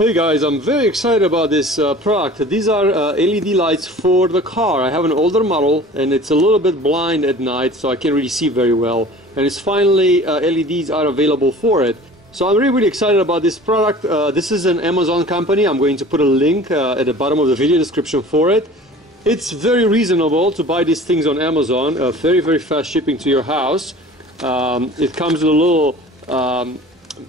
Hey guys, I'm very excited about this product. These are LED lights for the car. I have an older model and it's a little bit blind at night, so I can't really see very well. And it's finally LEDs are available for it. So I'm really excited about this product. This is an Amazon company. I'm going to put a link at the bottom of the video description for it. It's very reasonable to buy these things on Amazon. Very fast shipping to your house. It comes with a little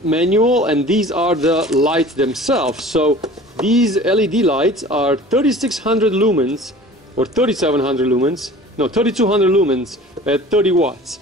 manual, and these are the lights themselves. So these LED lights are 3600 lumens or 3700 lumens, no, 3200 lumens at 30 watts.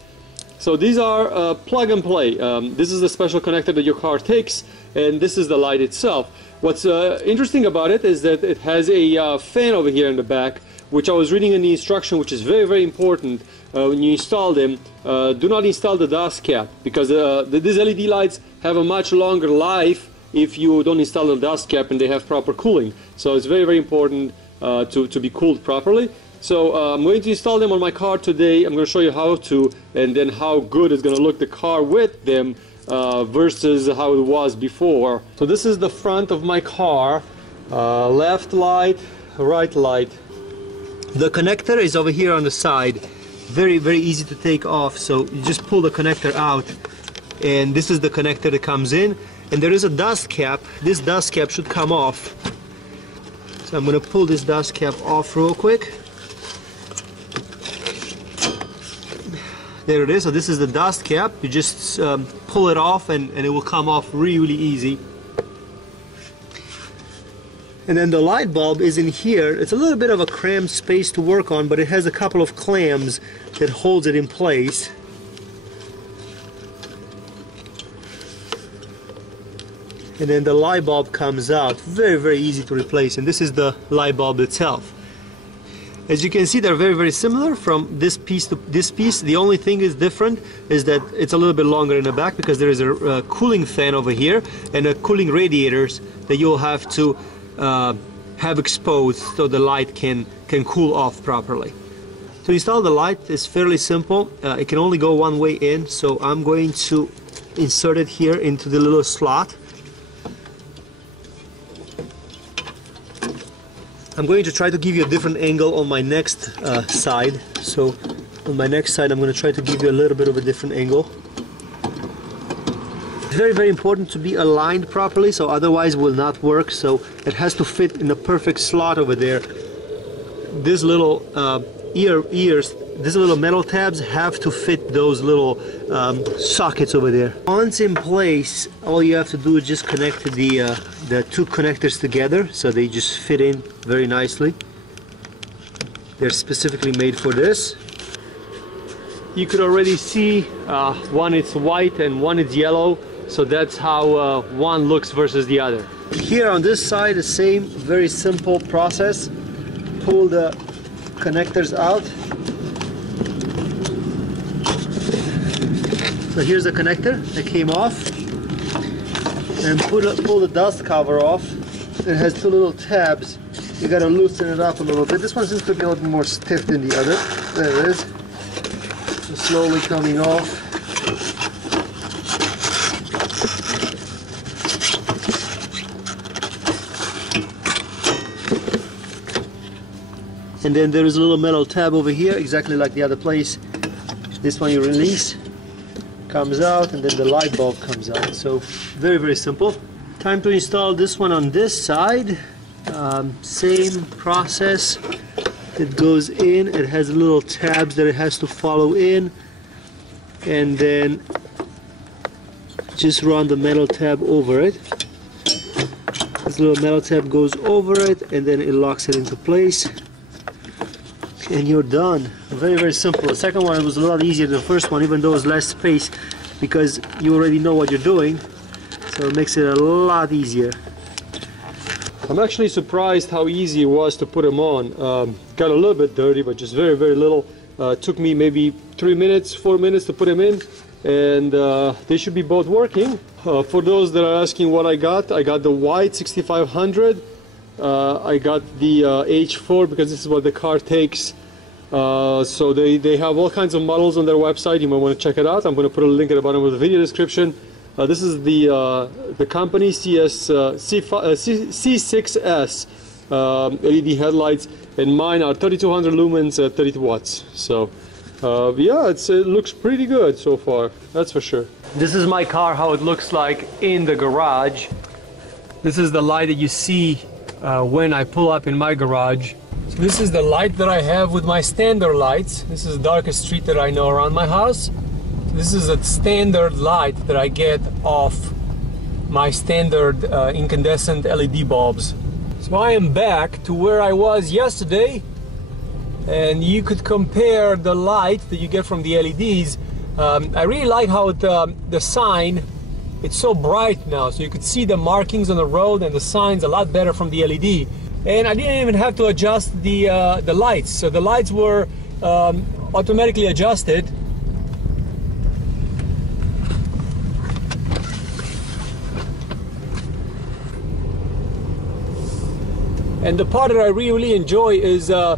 So these are plug and play. This is the special connector that your car takes, and this is the light itself. What's interesting about it is that it has a fan over here in the back, which I was reading in the instruction, which is very important. When you install them, do not install the dust cap, because these LED lights have a much longer life if you don't install the dust cap and they have proper cooling. So it's very important to be cooled properly. So I'm going to install them on my car today. I'm going to show you how to, and then how good it's going to look the car with them versus how it was before. So this is the front of my car. Left light, right light. The connector is over here on the side. Very easy to take off. So you just pull the connector out, and this is the connector that comes in, and there is a dust cap. This dust cap should come off. So I'm going to pull this dust cap off real quick. There it is. So this is the dust cap. You just pull it off, and it will come off really easy. And then the light bulb is in here. It's a little bit of a cramped space to work on, but it has a couple of clamps that holds it in place. And then the light bulb comes out. Very easy to replace, and this is the light bulb itself. As you can see, they're very similar from this piece to this piece. The only thing is different is that it's a little bit longer in the back, because there is a cooling fan over here and a cooling radiators that you'll have to have exposed so the light can cool off properly. To install the light is fairly simple. It can only go one way in, so I'm going to insert it here into the little slot. I'm going to try to give you a different angle on my next side. So on my next side, I'm going to try to give you a little bit of a different angle. It's very important to be aligned properly, so otherwise it will not work. So it has to fit in the perfect slot over there. These little ears, these little metal tabs have to fit those little sockets over there. Once in place, all you have to do is just connect the two connectors together, so they just fit in very nicely. They're specifically made for this. You could already see one is white and one is yellow, so that's how one looks versus the other. Here on this side, the same very simple process. Pull the connectors out. So here's the connector that came off, and pull the dust cover off. It has two little tabs. You gotta loosen it up a little bit. This one seems to be a little more stiff than the other. There it is. So slowly coming off. And then there is a little metal tab over here, exactly like the other place. This one you release, comes out, and then the light bulb comes out. So very simple. Time to install this one on this side. Same process. It goes in. It has little tabs that it has to follow in, and then just run the metal tab over it. This little metal tab goes over it, and then it locks it into place. And you're done. Very simple. The second one was a lot easier than the first one, even though it's less space, because you already know what you're doing, so it makes it a lot easier. I'm actually surprised how easy it was to put them on. Got a little bit dirty, but just very little. Took me maybe 3 minutes, 4 minutes to put them in, and they should be both working. For those that are asking what I got the white 6500. I got the H4 because this is what the car takes. So they have all kinds of models on their website. You might want to check it out. I'm going to put a link at the bottom of the video description. This is the company C6S LED headlights, and mine are 3200 lumens at 32 watts. So yeah, it looks pretty good so far, that's for sure. This is my car, how it looks like in the garage. This is the light that you see when I pull up in my garage. So this is the light that I have with my standard lights. This is the darkest street that I know around my house. This is a standard light that I get off my standard incandescent LED bulbs. So I am back to where I was yesterday, and you could compare the light that you get from the LEDs. I really like how the sign, it's so bright now, so you could see the markings on the road and the signs a lot better from the LED. And I didn't even have to adjust the lights, so the lights were automatically adjusted. And the part that I really enjoy is the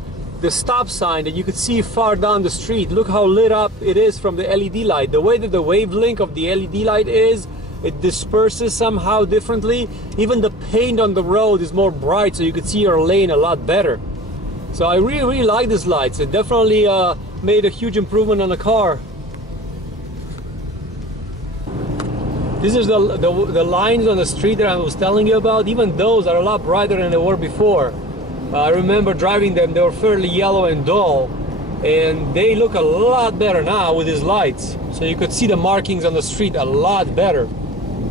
stop sign that you could see far down the street. Look how lit up it is from the LED light. The way that the wavelength of the LED light is, it disperses somehow differently. Even the paint on the road is more bright, so you could see your lane a lot better. So I really like these lights. It definitely made a huge improvement on the car. This is the lines on the street that I was telling you about. Even those are a lot brighter than they were before. I remember driving them, they were fairly yellow and dull, and they look a lot better now with these lights. So you could see the markings on the street a lot better.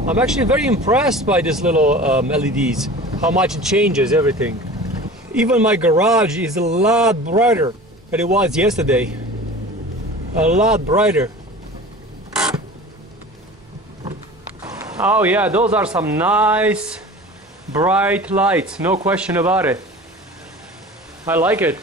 I'm actually very impressed by these little LEDs, how much it changes everything. Even my garage is a lot brighter than it was yesterday. A lot brighter. Oh yeah, those are some nice bright lights, no question about it. I like it.